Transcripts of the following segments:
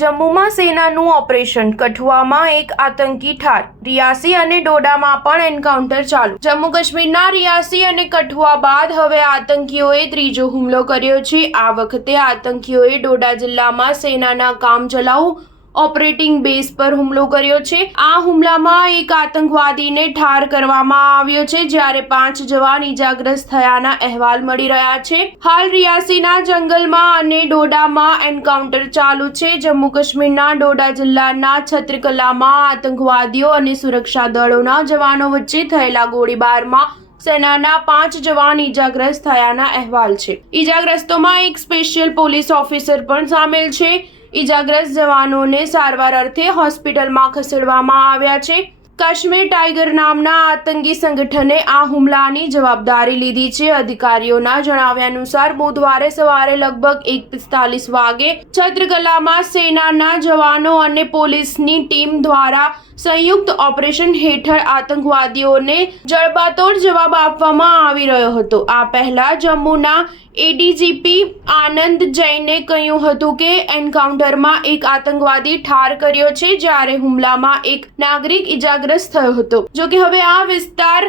જમ્મુમાં સેનાનું ઓપરેશન, કઠુઆમાં એક આતંકી ઠાર, રિયાસી અને ડોડામાં પણ એન્કાઉન્ટર ચાલુ। જમ્મુ કાશ્મીરના રિયાસી અને કઠુઆ બાદ હવે આતંકીઓએ ત્રીજો હુમલો કર્યો છે। આ વખતે આતંકીઓએ ડોડા જિલ્લામાં સેનાના કામચલાઉ ઓપરેટિંગ બેઝ પર હુમલો કર્યો છે। આ હુમલામાં એક આતંકવાદીને ઠાર કરવામાં આવ્યો છે, જ્યારે 5 જવાન ઈજાગ્રસ્ત થયાના અહેવાલ મળી રહ્યા છે। હાલ રિયાસીના જંગલમાં અને ડોડામાં એન્કાઉન્ટર ચાલુ છે। જમ્મુ કાશ્મીરના ડોડા જિલ્લાના છત્રકલામાં આતંકવાદીઓ અને સુરક્ષા દળોના જવાનો વચ્ચે થયેલા ગોળીબારમાં સેનાના 5 જવાન ઈજાગ્રસ્ત થયાના અહેવાલ છે। ઈજાગ્રસ્તોમાં એક સ્પેશિયલ પોલીસ ઓફિસર પણ સામેલ છે। ઈજાગ્રસ્ત જવાનોને સારવાર અર્થે હોસ્પિટલમાં ખસેડવામાં આવ્યા છે। કાશ્મીર ટાઈગર નામના આતંકી સંગઠને આ હુમલાની જવાબદારી લીધી છે। અધિકારીઓના જણાવ્યા અનુસાર બુધવારે સવારે લગભગ 1:45 વાગે છત્રકલામાં સેનાના જવાનો અને પોલીસની ટીમ દ્વારા સંયુક્ત ઓપરેશન હેઠળ આતંકવાદીઓને જડબાતોડ જવાબ આપવામાં આવી રહ્યો હતો। આ પહેલા જમ્મુના એડીજીપી આનંદ જૈને કહ્યું હતું કે એન્કાઉન્ટરમાં એક આતંકવાદી ઠાર કર્યો છે, જ્યારે હુમલામાં એક નાગરિક ઈજાગ્રસ્ત થયો હતો। જોકે હવે આ વિસ્તાર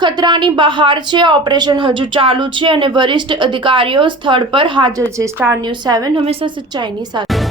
ખતરાની બહાર છે। ઓપરેશન હજુ ચાલુ છે અને વરિષ્ઠ અધિકારીઓ સ્થળ પર હાજર છે। સ્ટાર ન્યૂઝ 7 હંમેશા સચ્ચાઈની સાથે।